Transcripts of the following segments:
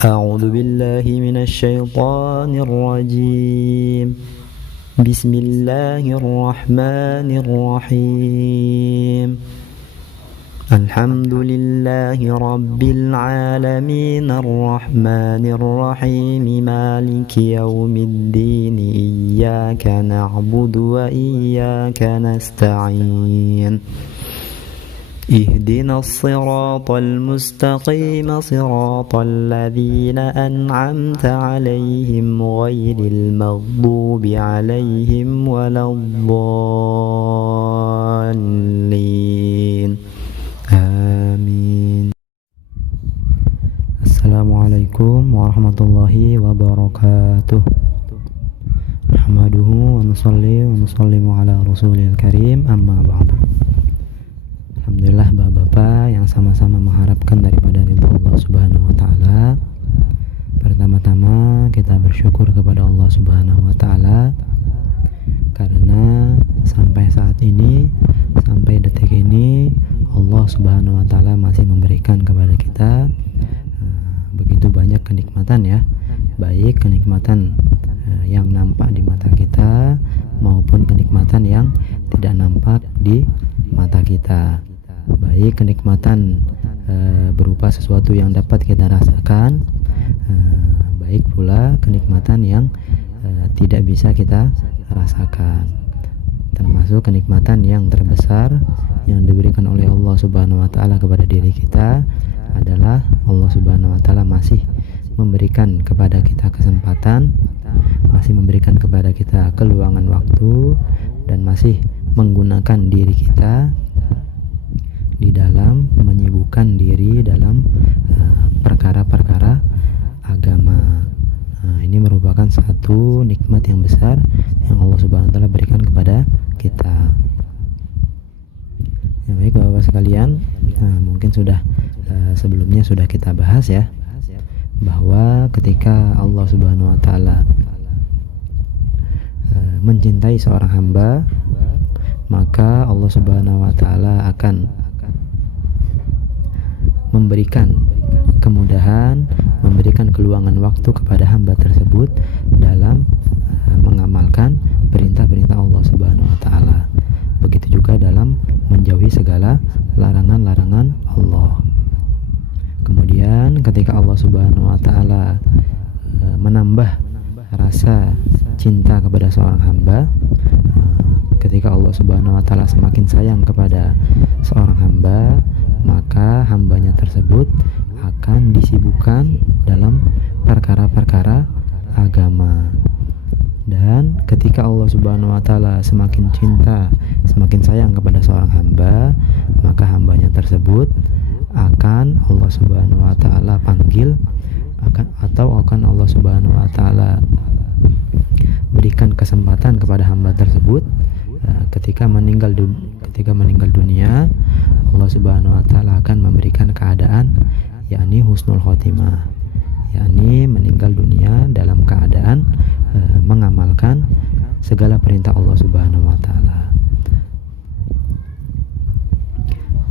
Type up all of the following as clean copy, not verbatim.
أعوذ بالله من الشيطان الرجيم. بسم الله الرحمن الرحيم. الحمد لله رب العالمين الرحمن الرحيم مالك يوم الدين إياك نعبد وإياك نستعين اهدنا الصراط المستقيم صراط الذين أنعمت عليهم غير المغضوب عليهم ولا الضالين آمين. Assalamualaikum warahmatullahi wabarakatuh. Nahmaduhu wa nusalli wa nusallimu ala rasulil karim, amma ba'du. Alhamdulillah bapak-bapak yang sama-sama mengharapkan daripada ridha Allah Subhanahu wa taala. Pertama-tama kita bersyukur kepada Allah Subhanahu wa taala karena sampai saat ini, sampai detik ini Allah Subhanahu wa taala masih memberikan kepada kita begitu banyak kenikmatan ya, baik kenikmatan yang nampak di mata kita maupun kenikmatan yang tidak nampak di mata kita. Baik kenikmatan berupa sesuatu yang dapat kita rasakan, baik pula kenikmatan yang tidak bisa kita rasakan. Termasuk kenikmatan yang terbesar yang diberikan oleh Allah Subhanahu wa taala kepada diri kita adalah Allah Subhanahu wa taala masih memberikan kepada kita kesempatan, masih memberikan kepada kita keluangan waktu, dan masih menggunakan diri kita di dalam menyibukkan diri dalam perkara-perkara agama. Ini merupakan satu nikmat yang besar yang Allah Subhanahu wa taala berikan kepada kita. Ya, baik Bapak sekalian, mungkin sudah sebelumnya sudah kita bahas ya, bahwa ketika Allah Subhanahu wa taala mencintai seorang hamba, maka Allah Subhanahu wa taala akan memberikan kemudahan, memberikan keluangan waktu kepada hamba tersebut dalam mengamalkan perintah-perintah Allah Subhanahu wa taala. Begitu juga dalam menjauhi segala larangan-larangan Allah. Kemudian ketika Allah Subhanahu wa taala menambah rasa cinta kepada seorang hamba, ketika Allah Subhanahu wa taala semakin sayang kepada seorang hamba, maka hambanya tersebut akan disibukkan dalam perkara-perkara agama. Dan ketika Allah Subhanahu wa taala semakin cinta, semakin sayang kepada seorang hamba, maka hambanya tersebut akan Allah Subhanahu wa taala panggil, akan Allah Subhanahu wa taala berikan kesempatan kepada hamba tersebut ketika meninggal dunia. Allah Subhanahu wa taala akan memberikan keadaan yakni husnul khotimah, yakni meninggal dunia dalam keadaan mengamalkan segala perintah Allah Subhanahu wa taala.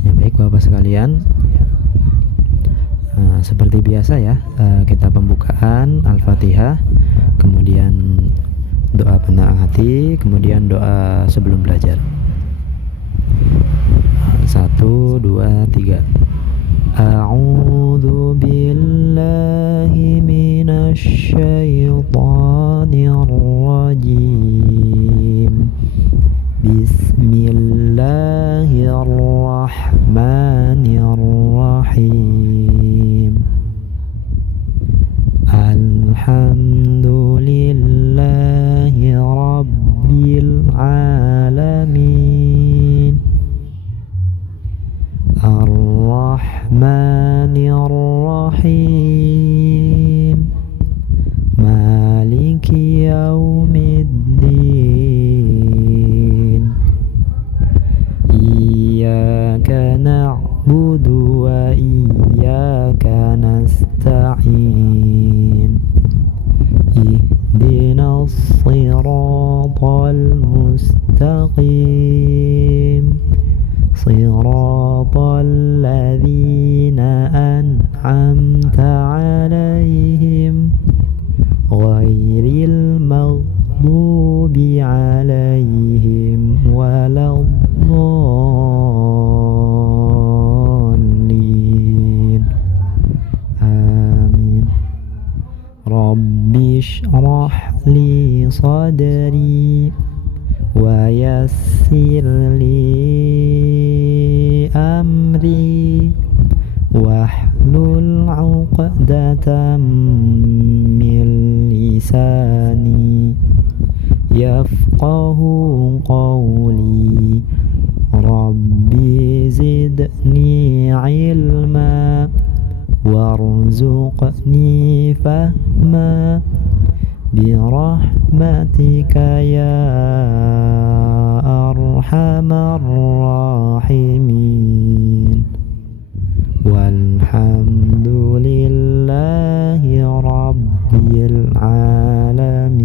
Ya, baik Bapak sekalian, seperti biasa ya, kita pembukaan Al-Fatihah, kemudian doa penerang hati, kemudian doa sebelum belajar. 1, 2, 3. A'udzu billahi minasy syaithanir rajim. Bismillahirrahmanirrahim. Alhamdulillahi rabbil alamin. Ar-Rahmanir Rahim. Maliki yaumiddin. Iyyaka na'budu wa iyyaka nasta'in. Ihdinas siratal mustaqim. صراط الذين أنعمت an'amta 'alaihim ghairil maghdubi 'alaihim waladdallin. Amin. Rabbi shrah li sadri wa yassir li amri wahlul 'uqdatam min lisani yafqahu qawli. Rabbi zidni ilma warzuqni fahma birahmatika ya arhamar rahimin. Walhamdulillahi rabbil alamin.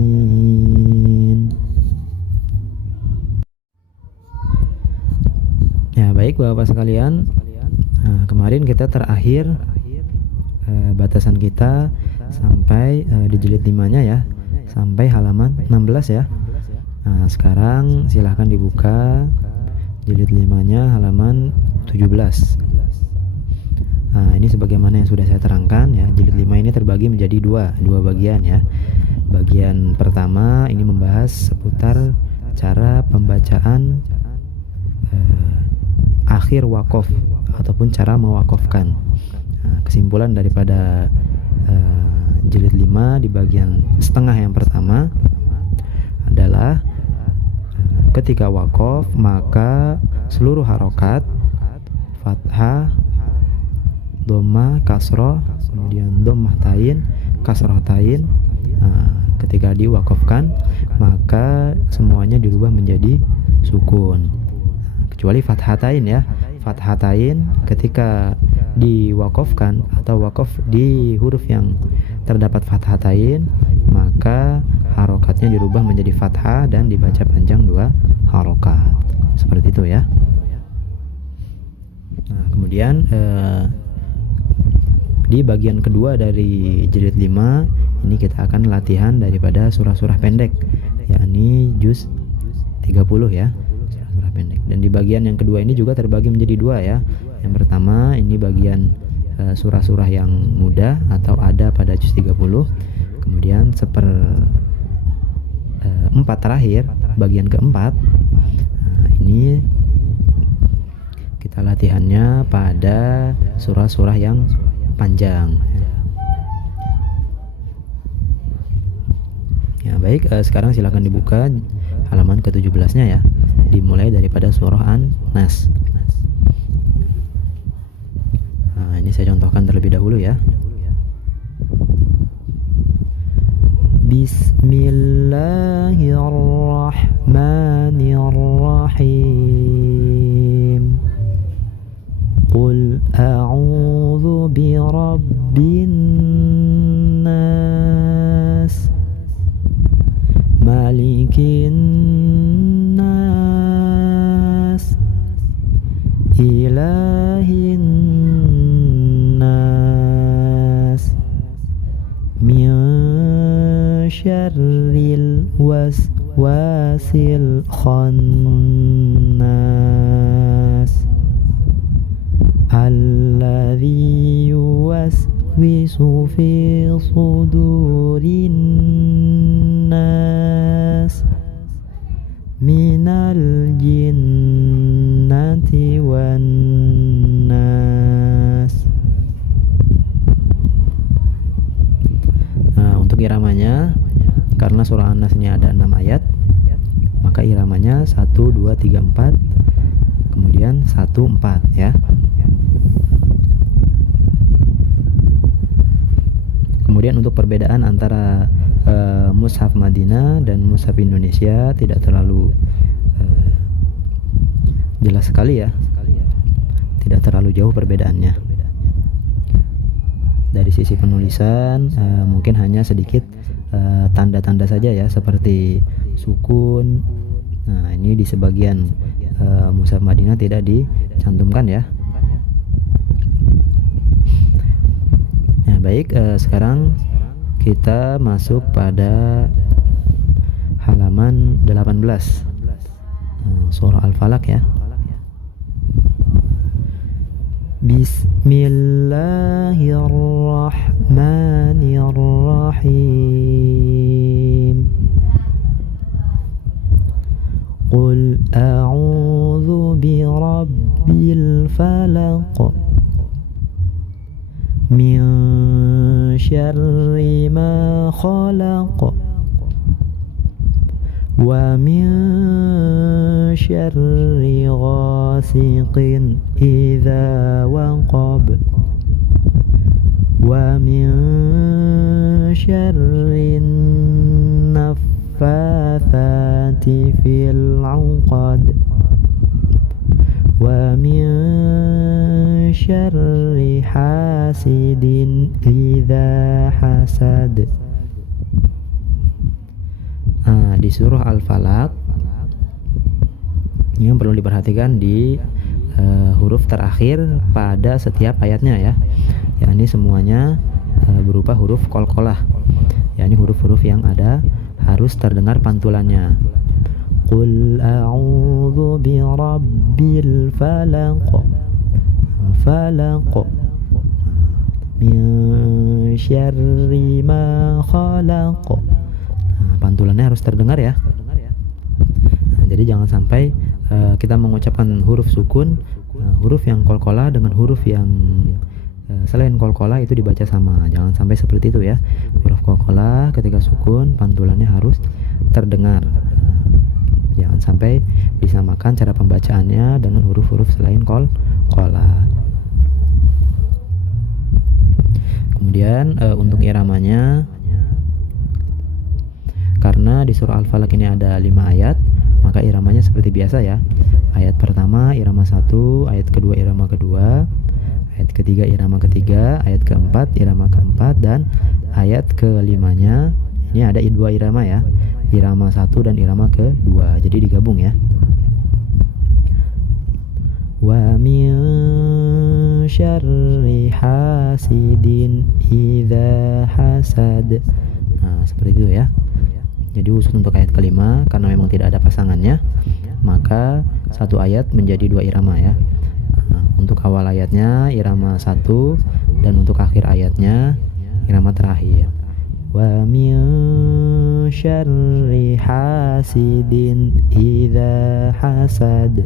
Ya, baik Bapak sekalian, kemarin kita terakhir batasan kita sampai di jilid 5-nya ya, sampai halaman 16 ya. Nah, sekarang silahkan dibuka jilid 5-nya halaman 17. Nah, ini sebagaimana yang sudah saya terangkan ya, jilid 5 ini terbagi menjadi dua bagian ya. Bagian pertama ini membahas seputar cara pembacaan akhir wakof ataupun cara mewakofkan. Nah, kesimpulan daripada jilid 5 di bagian setengah yang pertama adalah ketika wakof maka seluruh harokat fathah, dhamma, kasroh, kemudian dhammah tain, kasroh tain, ketika diwakofkan maka semuanya dirubah menjadi sukun kecuali fathatain ya. Fathatain ketika diwakofkan atau wakof di huruf yang terdapat fathatain maka harokatnya dirubah menjadi fathah dan dibaca panjang 2 harokat seperti itu ya. Nah, kemudian di bagian kedua dari jilid 5 ini kita akan latihan daripada surah-surah pendek, yakni juz 30 ya, surah pendek. Dan di bagian yang kedua ini juga terbagi menjadi 2 ya. Yang pertama ini bagian surah-surah yang mudah atau ada pada juz 30. Kemudian 4 terakhir, bagian keempat, ini kita latihannya pada surah-surah yang panjang. Ya baik, sekarang silakan dibuka halaman ke-17-nya ya. Dimulai daripada surah An-Nas. Nah, ini saya contohkan terlebih dahulu ya. Bismillahirrahmanirrahim. Qul a'udzu birabbin nas, malikin nas, ilahin nas, min syarril waswasil khannas, alladzi yuwaswisu fi sudurin nas minal jinnati wan nas. Nah, untuk iramanya, karena surah An-Nas ini ada 6 ayat, maka iramanya 1, 2, 3, 4, kemudian 1, 4 ya. Kemudian untuk perbedaan antara mushaf Madinah dan mushaf Indonesia tidak terlalu jelas sekali ya, tidak terlalu jauh perbedaannya. Dari sisi penulisan mungkin hanya sedikit tanda-tanda saja ya, seperti sukun. Nah, ini di sebagian mushaf Madinah tidak dicantumkan ya. Baik, sekarang kita masuk pada halaman 18 surah Al-Falaq ya. Bismillahirrahmanirrahim. Qul a'udzu birabbil falaq min syarri ma khalaq wa min syarri ghasiqin idza waqab wa min syarri naffatsati fil 'uqad wa min syarri hasidin idza hasad. Di surah Al-Falaq yang perlu diperhatikan di huruf terakhir pada setiap ayatnya ya. Yakni semuanya berupa huruf qalqalah. Yakni huruf-huruf yang ada harus terdengar pantulannya. Qul a'udzu birabbil falaq. Falaq. Min syarri ma khalaq. Pantulannya harus terdengar ya. Jadi jangan sampai kita mengucapkan huruf sukun, huruf yang qalqalah dengan huruf yang selain qalqalah itu dibaca sama. Jangan sampai seperti itu ya. Huruf qalqalah ketika sukun pantulannya harus terdengar. Jangan sampai disamakan cara pembacaannya dengan huruf-huruf selain qalqalah. Kemudian untuk iramanya, karena di surah Al-Falaq ini ada 5 ayat, maka iramanya seperti biasa ya. Ayat pertama irama 1, ayat kedua irama kedua, ayat ketiga irama ketiga, ayat keempat irama keempat, dan ayat kelimanya ini ada 2 irama ya. Irama 1 dan irama kedua. Jadi digabung ya. Wa min syarri hasidin idza hasad. Nah, seperti itu ya. Jadi khusus untuk ayat kelima, karena memang tidak ada pasangannya, maka satu ayat menjadi 2 irama ya. Untuk awal ayatnya irama 1, dan untuk akhir ayatnya irama terakhir. Wa min syarri hasidin idza hasad.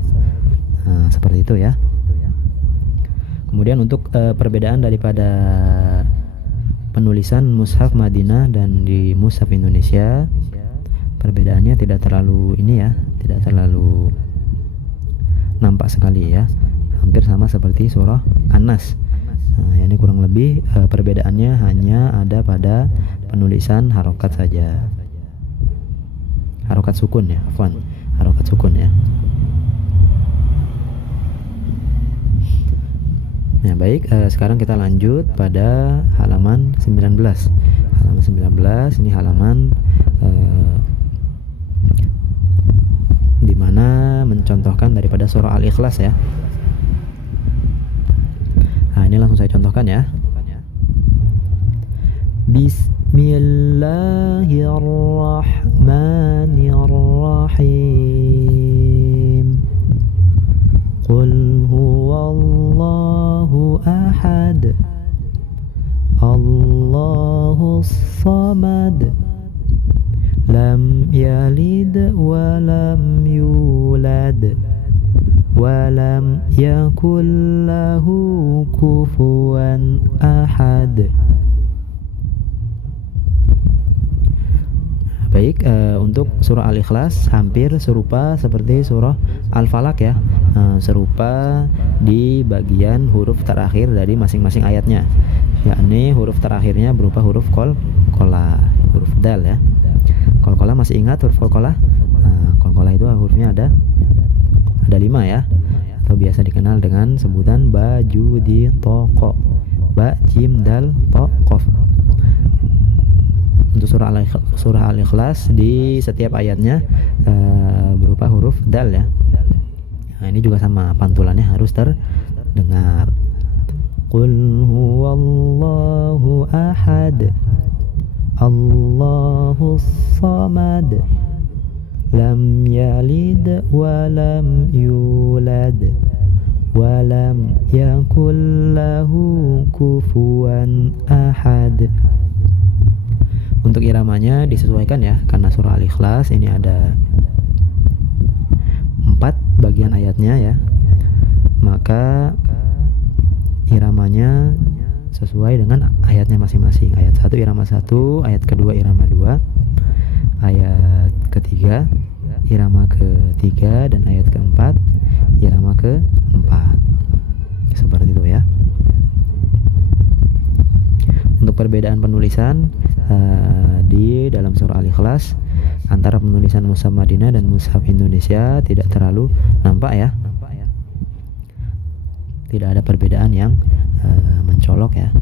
Nah, seperti itu ya. Kemudian untuk perbedaan daripada penulisan mushaf Madinah dan di mushaf Indonesia, perbedaannya tidak terlalu tidak terlalu nampak sekali ya. Hampir sama seperti surah An-Nas. Nah, ini kurang lebih perbedaannya hanya ada pada penulisan harokat saja. Harokat sukun ya, harokat sukun ya. Nah, baik, sekarang kita lanjut pada halaman 19. Halaman 19 ini halaman di mana mencontohkan daripada surah Al-Ikhlas ya. Nah, ini langsung saya contohkan ya. Bismillahirrahmanirrahim. Qul huwallahu ahad. Allahus samad. Lam yalid wa lam yulad wa lam yakul lahu kufuwan ahad. Baik, untuk surah Al-Ikhlas hampir serupa seperti surah Al-Falaq ya. Serupa di bagian huruf terakhir dari masing-masing ayatnya. Yakni huruf terakhirnya berupa huruf qalqalah, huruf dal ya. Qalqalah masih ingat huruf qalqalah? Qalqalah itu hurufnya ada 5 ya, atau biasa dikenal dengan sebutan ba, ju, di, to, ko. Ba, jim, dal, to, qaf. Untuk surah Al-Ikhlas di setiap ayatnya berupa huruf dal ya. Nah, ini juga sama, pantulannya harus terdengar. Qul huwallahu ahad, Allahus samad, lam yalid walam yulad, walam yakul lahu kufuwan ahad. Untuk iramanya disesuaikan ya, karena surah Al-Ikhlas ini ada 4 bagian ayatnya ya, maka iramanya sesuai dengan ayatnya masing-masing. Ayat 1 irama 1, ayat kedua irama 2, ayat ketiga irama ke-3, dan ayat ke-4 irama ke-4. Seperti itu ya. Untuk perbedaan penulisan di dalam surah Al-Ikhlas antara penulisan mushaf Madinah dan mushaf Indonesia tidak terlalu nampak ya. Tidak ada perbedaan yang mencolok ya.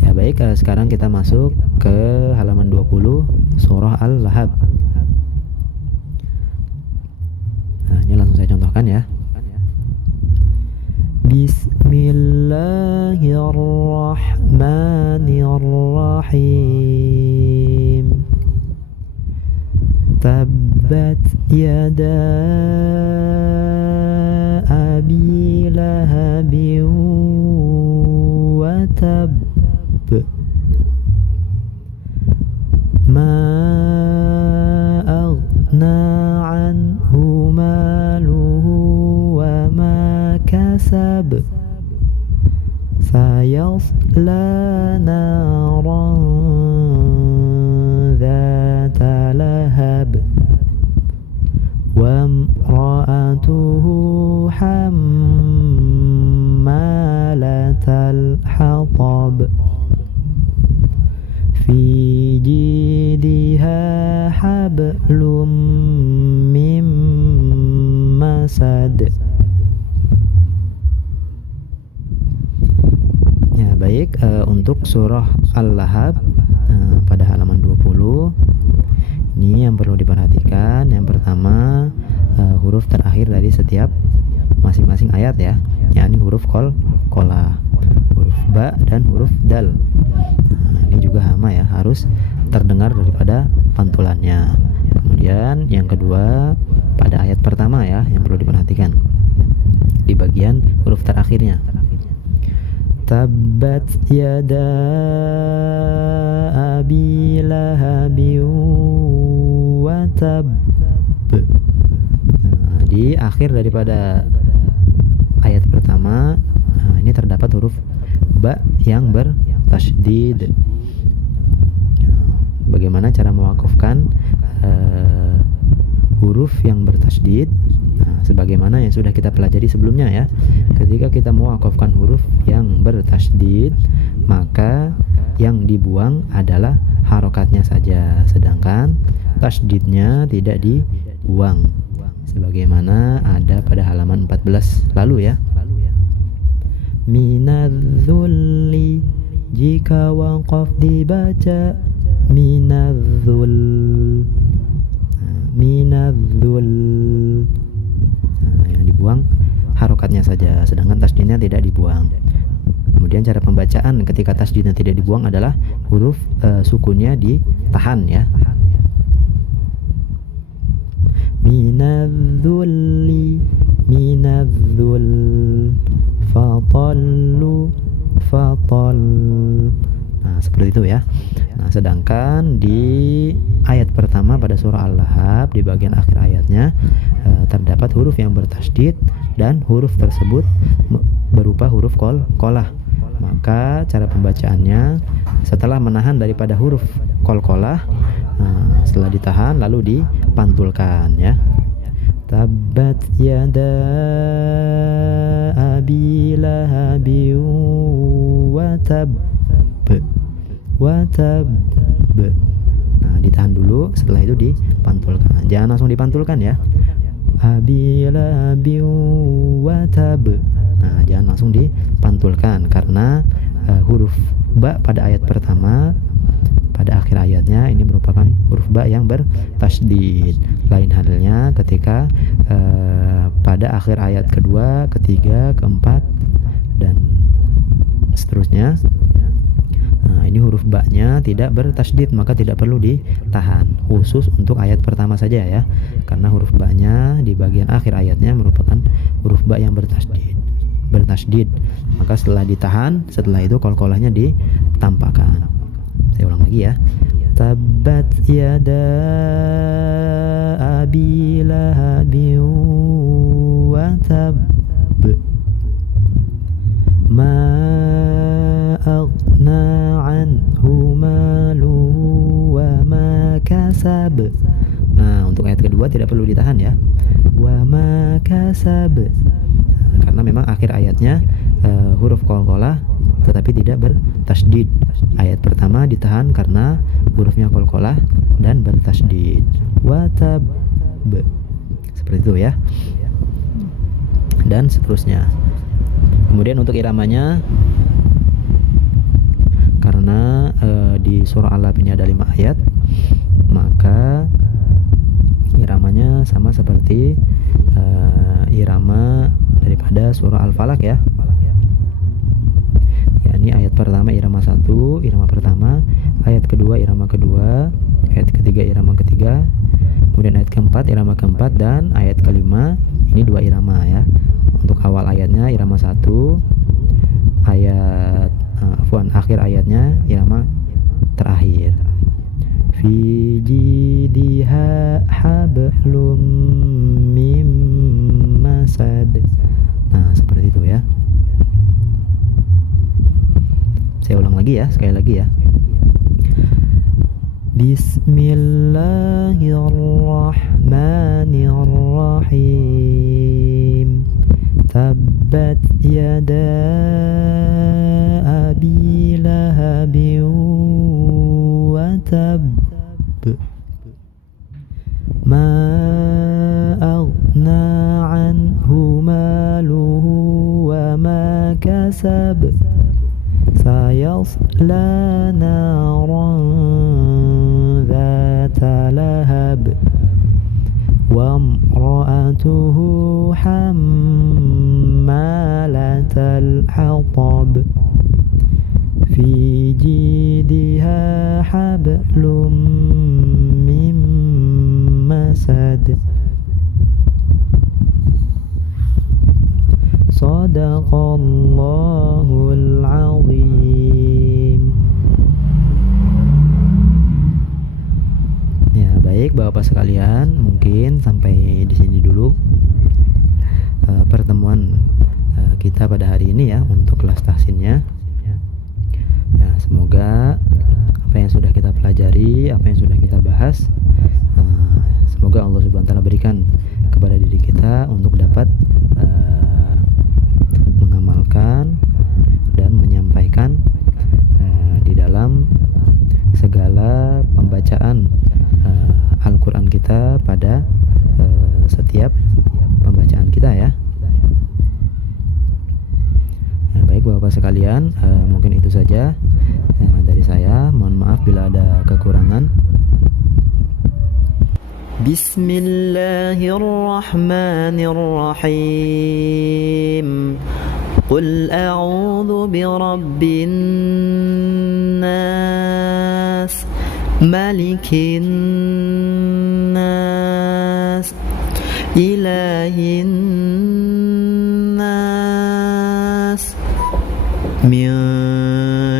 Ya baik, sekarang kita masuk ke halaman 20 surah Al-Lahab. Nah, ini langsung saya contohkan ya. Bismillahirrahmanirrahim. Tabbat yada abi lahabin wa tab, ma aghna anhu maluhu wa ma kasab, sayasla naran dhata lahab, wa imra'atuhu hammalatal hatab, fi jidha hablum mim masad. Ya baik, untuk surah Al-Lahab pada halaman 20 ini yang perlu diperhatikan. Yang pertama, huruf terakhir dari setiap masing-masing ayat ya, yakni huruf qolah, huruf ba dan huruf dal. Nah, ini juga hama ya, harus terdengar daripada pantulannya. Kemudian yang kedua, pada ayat pertama ya, yang perlu diperhatikan di bagian huruf terakhirnya. Tabbat yada abi lahabin wa tab. Nah, di akhir daripada ayat pertama, ini terdapat huruf ba yang bertasydid. Bagaimana cara mewakafkan huruf yang bertasydid? Nah, sebagaimana yang sudah kita pelajari sebelumnya ya. Ketika kita mewakafkan huruf yang bertasydid, maka yang dibuang adalah harokatnya saja, sedangkan tasydidnya tidak dibuang. Sebagaimana ada pada halaman 14 lalu ya. Minadzulli, jika waqaf dibaca minadzul, minadzul. Nah, yang dibuang harokatnya saja, sedangkan tasydidnya tidak dibuang. Kemudian cara pembacaan ketika tasydidnya tidak dibuang adalah huruf sukunnya ditahan ya. Minadzulli, minadzul, fatallu, fatal. Nah, seperti itu ya. Nah, sedangkan di ayat pertama pada surah Al-Lahab di bagian akhir ayatnya terdapat huruf yang bertasydid dan huruf tersebut berupa huruf qolah. Maka cara pembacaannya setelah menahan daripada huruf qalqalah, setelah ditahan lalu dipantulkan ya. Tabbat yada abi lahabin wa tab, wa tab. Nah, ditahan dulu, setelah itu dipantulkan. Jangan langsung dipantulkan ya. Abi lahabin wa tab. Nah, jangan langsung dipantulkan karena huruf ba pada ayat pertama pada akhir ayatnya ini merupakan huruf ba yang bertasydid. Lain halnya ketika pada akhir ayat kedua, ketiga, keempat dan seterusnya. Nah, ini huruf ba-nya tidak bertasydid, maka tidak perlu ditahan. Khusus untuk ayat pertama saja ya. Karena huruf ba-nya di bagian akhir ayatnya merupakan huruf ba yang bertasydid. Maka setelah ditahan, setelah itu qalqalahnya ditampakkan. Saya ulang lagi ya. Tabbat yada abi lahabin wa tab ma aghna anhu maluhu wa ma kasab. Nah, untuk ayat kedua tidak perlu ditahan ya. Wa ma kasab. Nah, karena memang akhir ayatnya huruf qalqalah tetapi tidak bertasydid. Ayat pertama ditahan karena hurufnya qalqalah dan bertasydid. Wa tab. Seperti itu ya. Dan seterusnya. Kemudian untuk iramanya, karena di surah Al-Alaq ini ada 5 ayat, maka iramanya sama seperti irama daripada surah Al-Falaq ya. Yakni ayat pertama irama 1, irama pertama, ayat kedua irama kedua, ayat ketiga irama ketiga, kemudian ayat keempat irama keempat, dan ayat kelima ini 2 irama ya. Untuk awal ayatnya irama 1, ayat akhir ayatnya irama terakhir. Fi jidiha hablum mim masad. Nah, seperti itu ya. Saya ulang lagi ya, sekali lagi ya. Bismillahirrahmanirrahim. Tabbat yada abi lahabin wa tab ma aghna anhu maluhu wa ma kasab sayasla naran dhata lahab wa imra'atuhu hammalatal hatab fi jidiha hablum mim masad. Shadaqallahul azim. Ya, baik Bapak sekalian, mungkin sampai di sini dulu pertemuan kita pada hari ini ya untuk kelas tahsinnya. Ya, semoga apa yang sudah kita pelajari, apa yang sudah kita bahas, semoga Allah Subhanahu wa taala berikan kepada diri kita untuk dapat mengamalkan dan menyampaikan di dalam segala pembacaan Al-Quran kita pada setiap pembacaan kita ya. Nah, baik Bapak sekalian, mungkin itu saja dari saya. Mohon maaf bila ada kekurangan. Bismillahirrahmanirrahim. Qul a'udzu birabbin nas, malikin nas, ilahin nas, min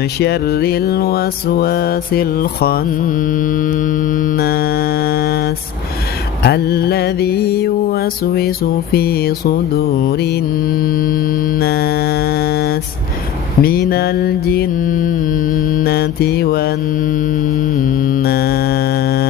syarril waswasil khannas, alladzi yuwaswisu fi sudurin nas, minal jinnati wan nas.